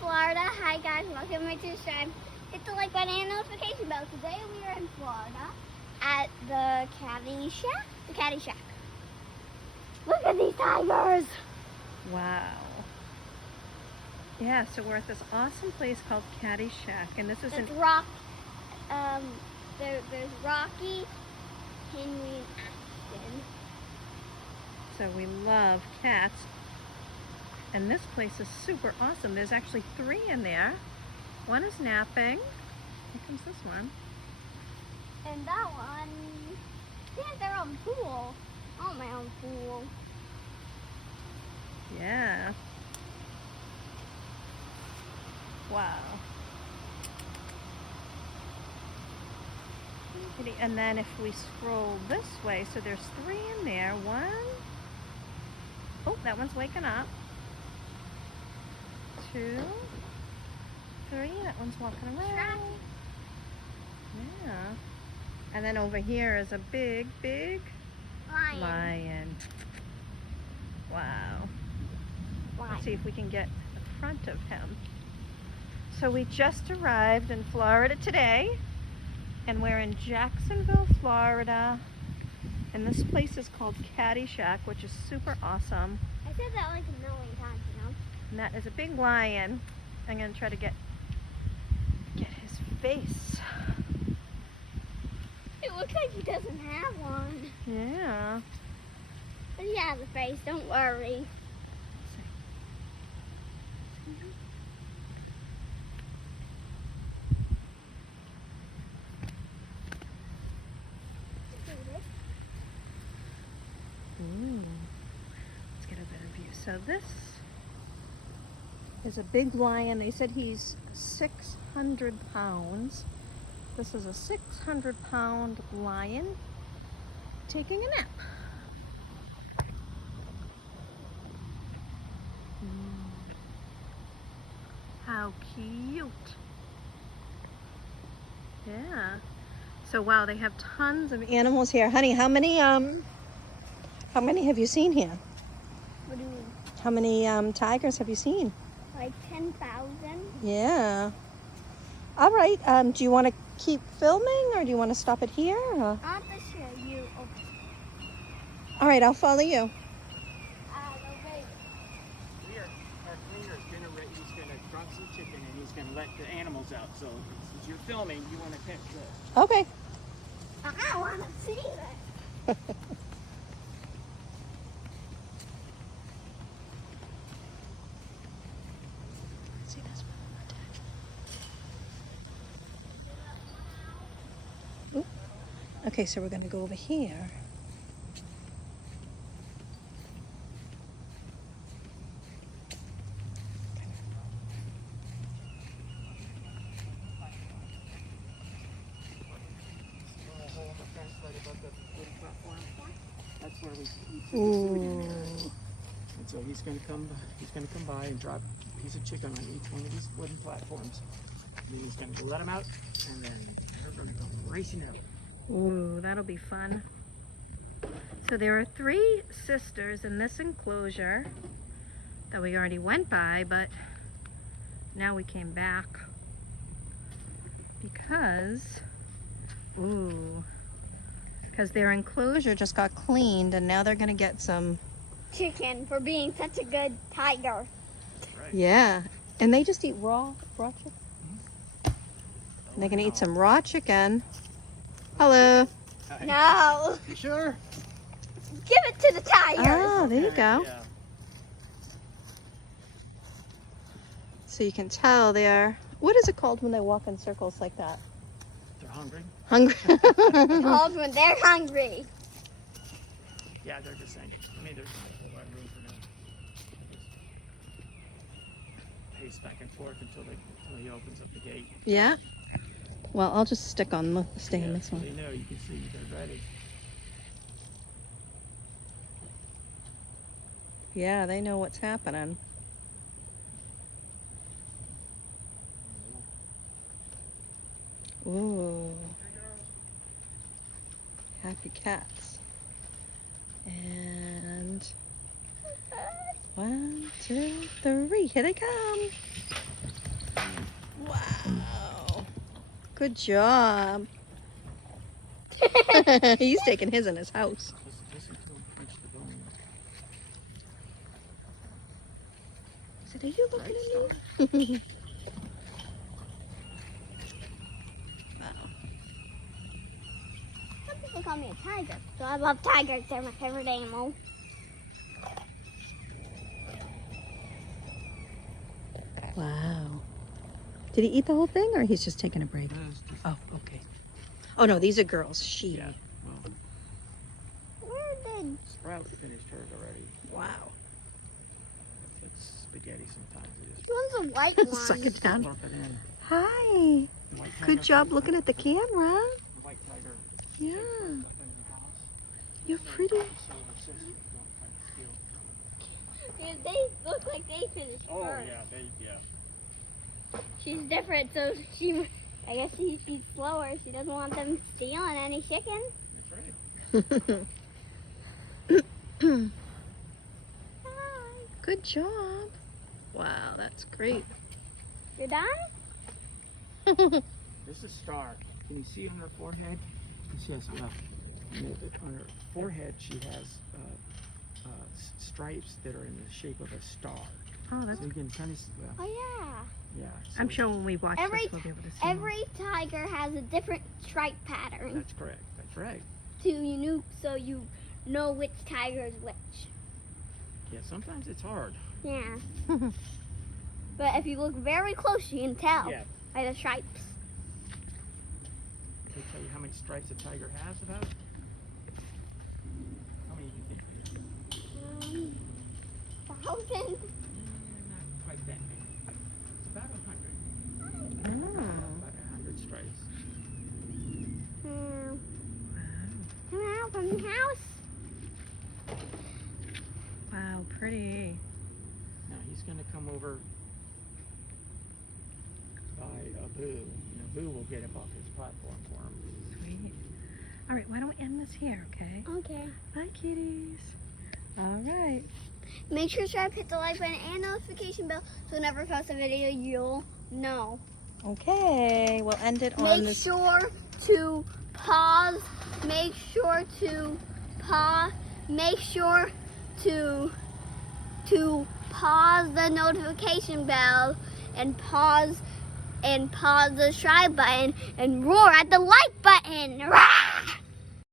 Florida. Hi guys, welcome to the show. Hit the like button and notification bell. Today we are in Florida at the Caddy Shack. The Caddy Shack. Look at these tigers. Wow. Yeah, so we're at this awesome place called Caddy Shack, and this is There's there's Rocky, Henry, and Ashton. So we love cats. And this place is super awesome. There's actually 3 in there. One is napping. Here comes this one. And that one, they have their own pool. I want my own pool. Yeah. Wow. And then if we scroll this way, so there's 3 in there. One. Oh, that one's waking up. 2, 3. That one's walking around. Yeah. And then over here is a big lion. Wow. Let's see if we can get in front of him. So we just arrived in Florida today, and we're in Jacksonville, Florida. And this place is called Caddy Shack, which is super awesome. I said that like a million times, you know? And that is a big lion. I'm going to try to get his face. It looks like he doesn't have one. Yeah. But he has a face, don't worry. Ooh. Let's get a better view. So this is a big lion. They said he's 600 pounds. This is a 600-pound lion taking a nap. How cute. Yeah. So wow, they have tons of animals here. Honey, how many have you seen here? What do you mean? How many tigers have you seen? Like 10,000? Yeah. All right. Do you want to keep filming, or do you want to stop it here? Or? I want to show you. All right, I'll follow you. No, wait. Our cleaner's he's gonna drop some chicken and he's gonna let the animals out. So since you're filming, you want to catch this. Okay. I want to see that. See this one. Okay, so we're going to go over here. That's where we Ooh. And so he's gonna come by and drop a piece of chicken on each one of these wooden platforms. And then he's gonna let them out, and then they're gonna come racing out. Ooh, that'll be fun. So there are 3 sisters in this enclosure that we already went by, but now we came back because their enclosure just got cleaned, and now they're gonna get some Chicken for being such a good tiger. Right. Yeah, and they just eat raw chicken. And they're gonna eat some raw chicken. Hello. No. You sure? Give it to the tigers. Oh, there you go. Yeah. So you can tell they're, what is it called when they walk in circles like that? They're hungry. Hungry. All when they're hungry. Yeah, they're just saying. I mean, there's a lot of room for them. Just pace back and forth until he opens up the gate. Yeah. Well, I'll just stay on this They one. know. You can see they're ready. Yeah, they know what's happening. Ooh. Happy cats. And 1, 2, 3. Here they come. Good job. He's taking his in his house. Listen to him crunch the bone. I said, are you looking Right, at me? Wow. Some people call me a tiger. So I love tigers. They're my favorite animal. Wow. Did he eat the whole thing or he's just taking a break? Oh, okay. Oh no, these are girls. She. Yeah. Well, Where did... Sprout finished hers already. Wow. It's spaghetti sometimes. It This one's a white one. Suck it down. Slurp it in. Hi. The white Good tiger- job looking at the camera. The white tiger. Yeah. Up in the house. You're pretty. So her sister don't try to steal. Dude, they look like they finished Oh first. yeah, yeah. She's different, so I guess she eats slower. She doesn't want them stealing any chicken. That's right. Hi. Good job. Wow, that's great. You're done? This is Star. Can you see on her forehead? She has on her forehead. She has stripes that are in the shape of a star. Oh, that's. So you can kind of see. Well, Oh yeah. yeah. So I'm sure when we watch Every- this, we'll be able to see. more. Every tiger has a different stripe pattern That's correct. That's right. so you know which tiger is which. Yeah. Sometimes it's hard. Yeah. But if you look very close, you can tell Yeah. by the stripes. Can I tell you how many stripes a tiger has? About? How many do you think? 1,000. Not quite that many. It's about 100. Oh. About 100 stripes. Come out from the house. Wow, pretty. Now he's going to come over by Abu. And Abu will get him off his platform for him. Sweet. All right, why don't we end this here, okay? Okay. Bye, kitties. All right. Make sure to subscribe, hit the like button and notification bell so whenever I post a video, you'll know. Okay, we'll end it on Make this. sure to pause. Make sure to pause. Make sure to pause the notification bell and pause the subscribe button and roar at the like button. Rah!